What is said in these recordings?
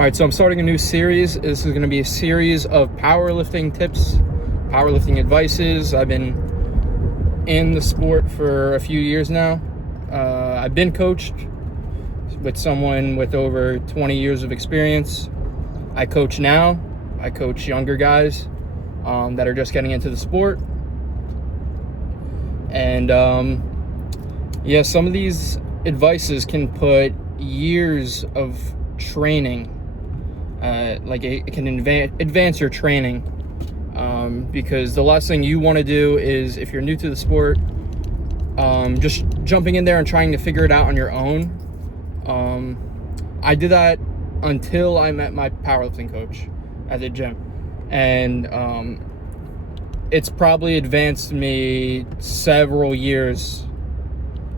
All right, so I'm starting a new series. This is going to be a series of powerlifting tips, powerlifting advices. I've been in the sport for a few years now. I've been coached with someone with over 20 years of experience. I coach now. I coach younger guys that are just getting into the sport. And yeah, some of these advices can put years of training, like it can advance your training, because the last thing you want to do is, if you're new to the sport, just jumping in there and trying to figure it out on your own. I did that until I met my powerlifting coach at the gym, and it's probably advanced me several years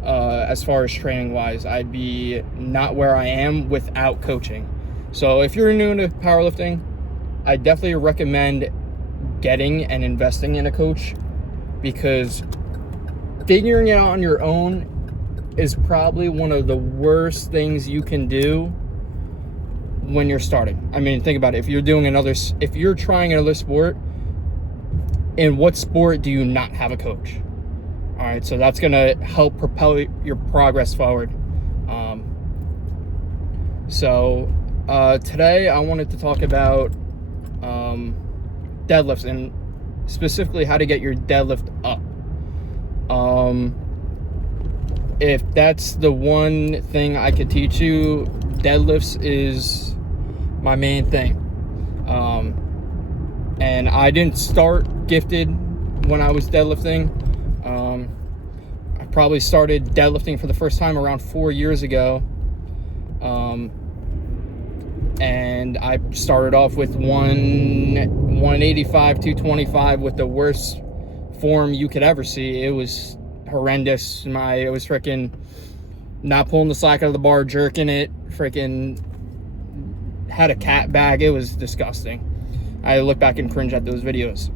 as far as training wise. I'd be not where I am without coaching. So if you're new to powerlifting, I definitely recommend getting and investing in a coach, because figuring it out on your own is probably one of the worst things you can do when you're starting. I mean, think about it. If you're trying another sport, in what sport do you not have a coach? All right, so that's going to help propel your progress forward. Today I wanted to talk about deadlifts, and specifically how to get your deadlift up. If that's the one thing I could teach you, deadlifts is my main thing. And I didn't start gifted when I was deadlifting. I probably started deadlifting for the first time around 4 years ago. And I started off with 185, 225 with the worst form you could ever see. It was horrendous. It was freaking not pulling the slack out of the bar, jerking it, freaking had a cat bag. It was disgusting. I look back and cringe at those videos.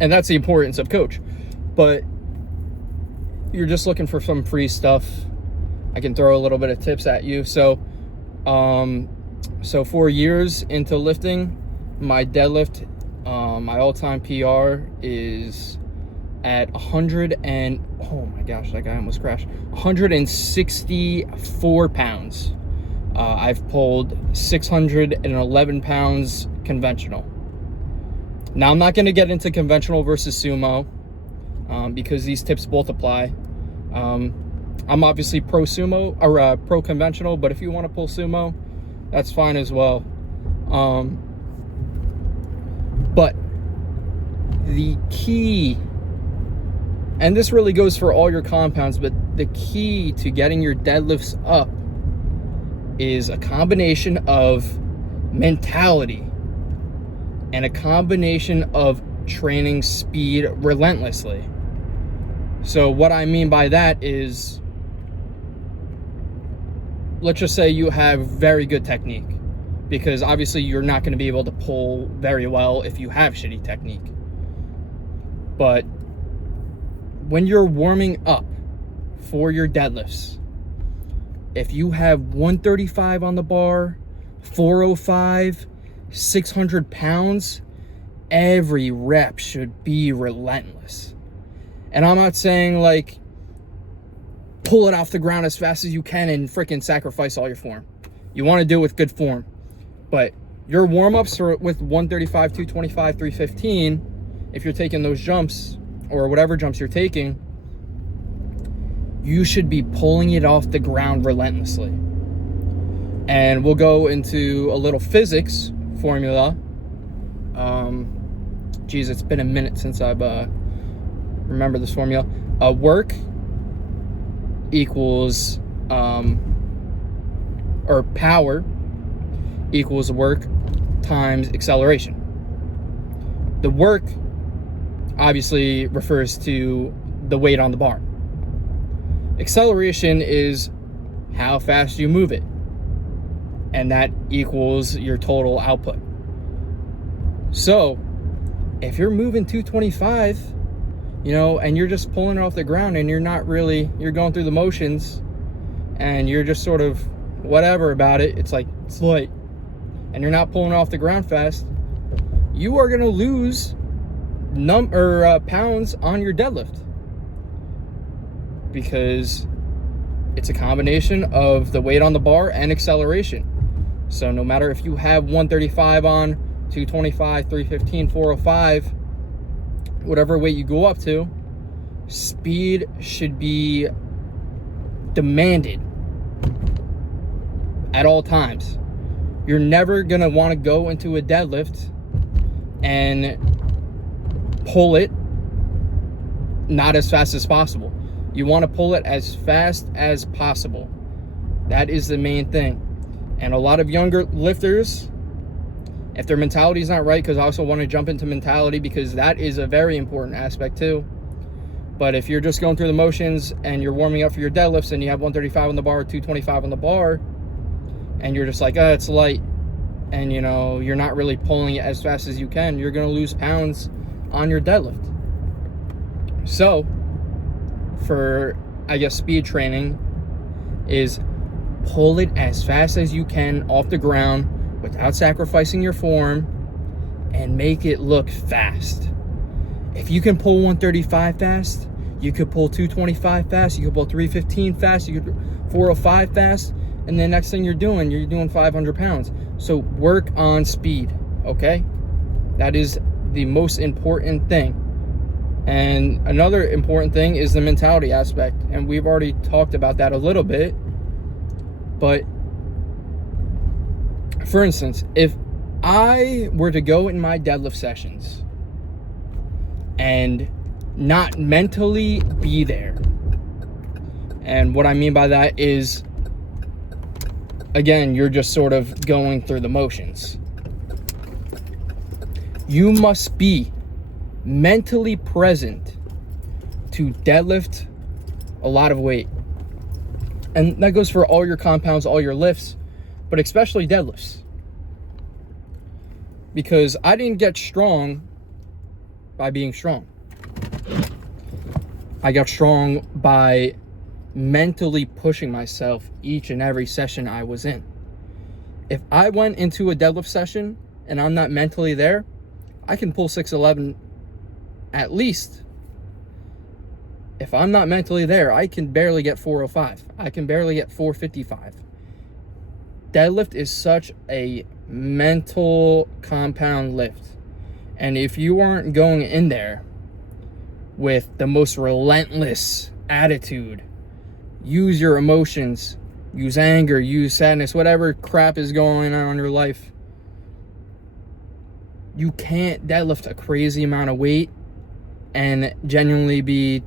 And that's the importance of coach. But you're just looking for some free stuff, I can throw a little bit of tips at you. So 4 years into lifting, my deadlift, my all-time PR is at 164 pounds. I've pulled 611 pounds conventional. Now, I'm not going to get into conventional versus sumo, because these tips both apply. I'm obviously pro sumo or pro conventional, but if you want to pull sumo, that's fine as well. But the key, and this really goes for all your compounds, but the key to getting your deadlifts up is a combination of mentality and a combination of training speed relentlessly. So what I mean by that is, let's just say you have very good technique, because obviously you're not going to be able to pull very well if you have shitty technique. But when you're warming up for your deadlifts, if you have 135 on the bar, 405, 600 pounds, every rep should be relentless. And I'm not saying like pull it off the ground as fast as you can and freaking sacrifice all your form. You want to do it with good form. But your warm-ups are with 135, 225, 315, if you're taking those jumps or whatever jumps you're taking, you should be pulling it off the ground relentlessly. And we'll go into a little physics formula. Geez, it's been a minute since I've remember this formula. Work equals or power equals work times acceleration. The work obviously refers to the weight on the bar. Acceleration is how fast you move it, and that equals your total output. So if you're moving 225, and you're just pulling it off the ground, and you're going through the motions, and you're just sort of whatever about it, it's like, it's light, and you're not pulling off the ground fast, you are going to lose pounds on your deadlift, because it's a combination of the weight on the bar and acceleration. So no matter if you have 135 on, 225, 315, 405, whatever weight you go up to, speed should be demanded at all times. You're never going to want to go into a deadlift and pull it not as fast as possible. You want to pull it as fast as possible. That is the main thing. And a lot of younger lifters, if their mentality is not right, because I also want to jump into mentality, because that is a very important aspect too. But if you're just going through the motions and you're warming up for your deadlifts and you have 135 on the bar, 225 on the bar, and you're just like, oh, it's light, and you know, you're not really pulling it as fast as you can, you're going to lose pounds on your deadlift. So for, I guess, speed training is pull it as fast as you can off the ground without sacrificing your form, and make it look fast. If you can pull 135 fast, you could pull 225 fast, you could pull 315 fast, you could 405 fast, and the next thing you're doing 500 pounds. So work on speed, okay? That is the most important thing. And another important thing is the mentality aspect, and we've already talked about that a little bit. But for instance, if I were to go in my deadlift sessions and not mentally be there, and what I mean by that is, again, you're just sort of going through the motions. You must be mentally present to deadlift a lot of weight. And that goes for all your compounds, all your lifts, but especially deadlifts. Because I didn't get strong by being strong. I got strong by mentally pushing myself each and every session I was in. If I went into a deadlift session and I'm not mentally there, I can pull 611 at least. If I'm not mentally there, I can barely get 405. I can barely get 455. Deadlift is such a mental compound lift. And if you aren't going in there with the most relentless attitude, use your emotions, use anger, use sadness, whatever crap is going on in your life, you can't deadlift a crazy amount of weight and genuinely be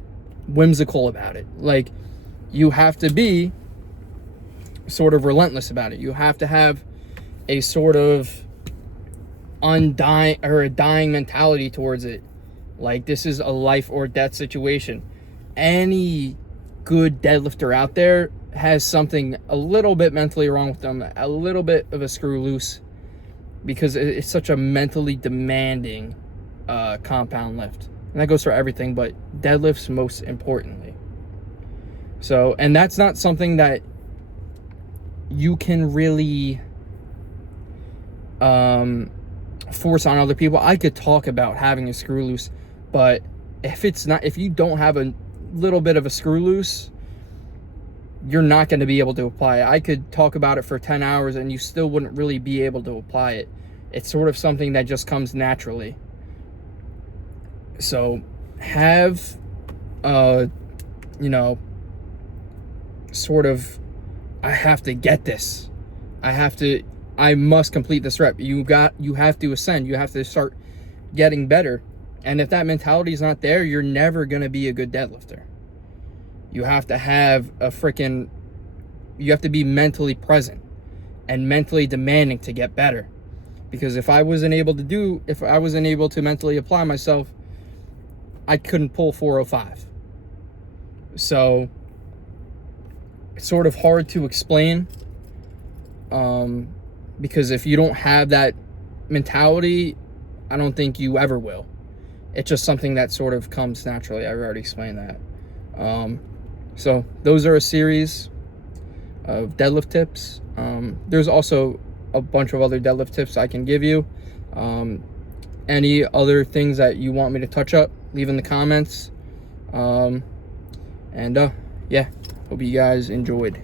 whimsical about it. Like, you have to be sort of relentless about it. You have to have a sort of undying or a dying mentality towards it. Like, this is a life or death situation. Any good deadlifter out there has something a little bit mentally wrong with them, a little bit of a screw loose, because it's such a mentally demanding compound lift. And that goes for everything, but deadlifts most importantly. So, and that's not something that you can really force on other people. I could talk about having a screw loose, but if you don't have a little bit of a screw loose, you're not going to be able to apply it. I could talk about it for 10 hours and you still wouldn't really be able to apply it. It's sort of something that just comes naturally. So have, sort of, I have to get this. I must complete this rep. You have to ascend. You have to start getting better. And if that mentality is not there, you're never going to be a good deadlifter. You have to have you have to be mentally present and mentally demanding to get better. Because if I wasn't able to mentally apply myself, I couldn't pull 405. So it's sort of hard to explain, because if you don't have that mentality, I don't think you ever will. It's just something that sort of comes naturally. I've already explained that. So those are a series of deadlift tips. There's also a bunch of other deadlift tips I can give you. Any other things that you want me to touch up, leave in the comments. Yeah, hope you guys enjoyed.